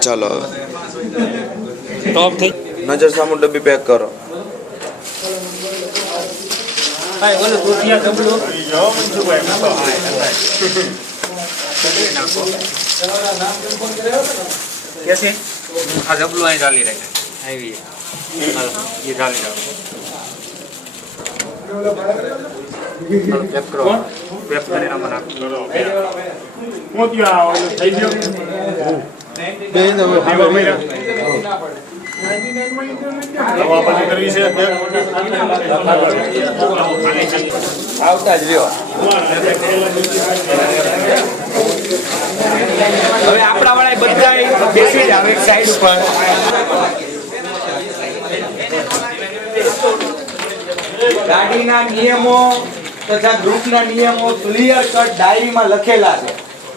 ચાલો હવે ટોપ થઈ નજર સામુ ડબ્બી પેક કરો. ભાઈ ઓલો દૂધિયા ડબલો कैसे આ ડબલો અહીં ચાલી રહ્યા આવી હાલો એ ચાલી રહ્યો પેપ કરો પેપ કરીને મને મોતિયા ઓલો થઈ ગયો બે ને દવા પછી કરવી છે આવતા જ રહ્યો હવે આપણા વાળા બધા બેસી જ આવે સાઈડ ઉપર ગાડીના નિયમો તથા ગ્રુપના નિયમો ક્લિયર કટ ડાયરીમાં લખેલા છે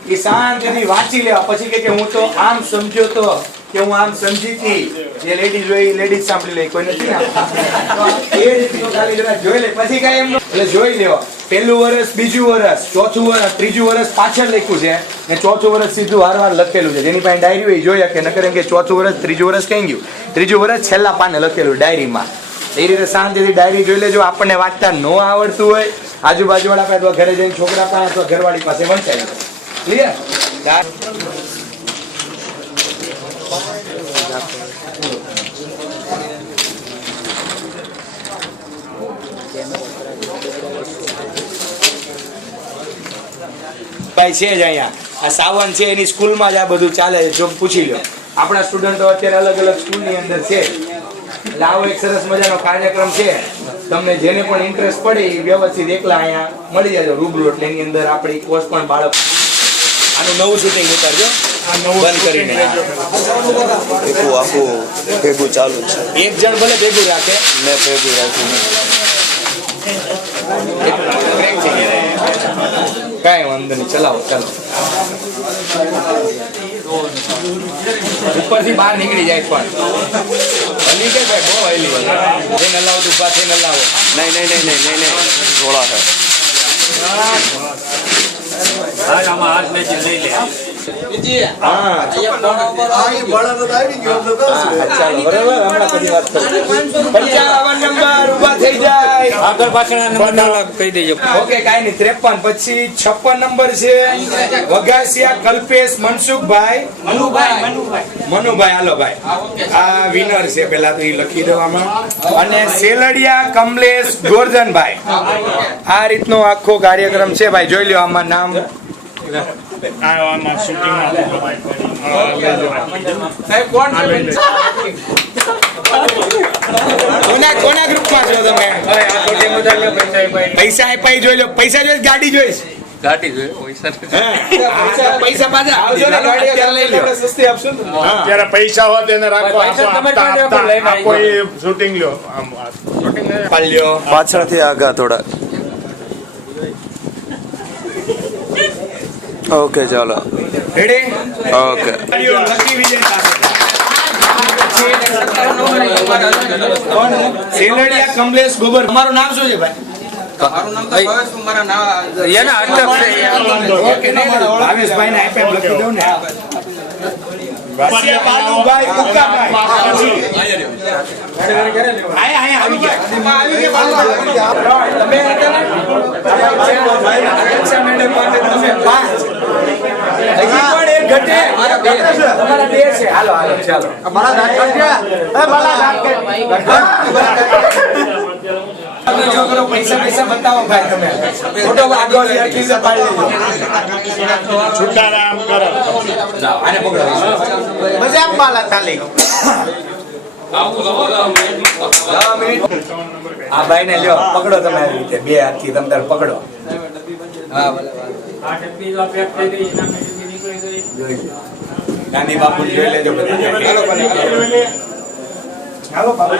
એ શાંતિથી વાંચી લેવા પછી કે હું તો આમ સમજ્યો તો કે હું આમ સમજી હતી જે લેડીઝ હોય એ લેડીઝ સાંભળી લે કોઈ નથી ને એ રીતનું ખાલી જરા જોઈ લે પછી કાંઈ એમ એટલે જોઈ લેવા પહેલું વર્ષ બીજું વર્ષ ચોથું વર્ષ ત્રીજું વર્ષ પાછળ લખ્યું છે ને ચોથું વર્ષ સીધું વારવાર લખેલું છે જેની પાસે ડાયરી હોય જોઈ કે નકર એમ કે ચોથું વર્ષ ત્રીજું વર્ષ કઈ ગયું ત્રીજું વર્ષ છેલ્લા પાને લખેલું ડાયરીમાં એ રીતે શાંતિથી ડાયરી જોઈ લેજો આપણને વાંચતા ન આવડતું હોય આજુબાજુ વાળા પાસે અથવા ઘરે જઈને છોકરા પાસે અથવા ઘરવાળી પાસે વંચાઈ ક્લિયર ભાઈ છે જ અહીંયા આ સાવન છે એની સ્કૂલમાં જ આ બધું ચાલે જો પૂછી લો આપણા સ્ટુડન્ટો અત્યારે અલગ અલગ સ્કૂલની અંદર છે એટલે આવો એક સરસ મજાનો કાર્યક્રમ છે તમને જેને પણ ઇન્ટરેસ્ટ પડે એ વ્યવસ્થિત એકલા અહીંયા મળી જાય રૂબરૂ એટલે એની અંદર આપણી કોર્સ પણ બાળક આનું નવું શૂટિંગ ઉતારજો બંધ કરીને આખું ભેગું ચાલુ છે. એક જણ ભલે ભેગું રાખે મેં ભેગું રાખ્યું કાંઈ વાંધો નહીં ચલાવો ચાલો ઉપરથી બહાર નીકળી જાય પણ હલી કે ભાઈ બહુ હલી જે નલાવો ઉભા છે નલાવો નહીં થોડા છે આમાં હાથ મેચી લઈ લે પછી 56 નંબર છે વઘાસિયા કલ્પેશ મનસુખભાઈ મનુભાઈ હાલો ભાઈ આ વિનર છે પેલા તો એ લખી દો આમાં અને સેલડિયા કમલેશ ગોરધનભાઈ આ રીતનો આખો કાર્યક્રમ છે ભાઈ જોઈ લો આમાં નામ કોના ગ્રુપમાં છો તમે પૈસા આપાઈ જોઈ લો પૈસા જોઈશ ગાડી જોઈશ પૈસા પાછા આવજો ને અત્યારે લઈ લો સસ્તી આપશું ત્યારે પૈસા હોત એને રાખો આપો એ શૂટિંગ લ્યો પાલ્યો પાછળથી આગા થોડા. ઓકે ચાલો રેડી ઓકે લકી વિજય સેલડિયા કમલેશ ગોબર તમારું નામ શું છે ભાઈ ભાવેશભાઈ ને આપ્યા લખી દઉં ને બાલુભાઈ કુકાભાઈ આવી ગયા પૈસા બતાવો ભાઈ તમે ફોટો આગળ છૂટારામ કરો આને પકડો મજા પાલા તાલી આ ભાઈ ને લ્યો પકડો તમે આવી રીતે બે હાથથી તમે તાર પકડો ગાંધી બાપુ જોઈ લેજો બધા હાલો બાપુ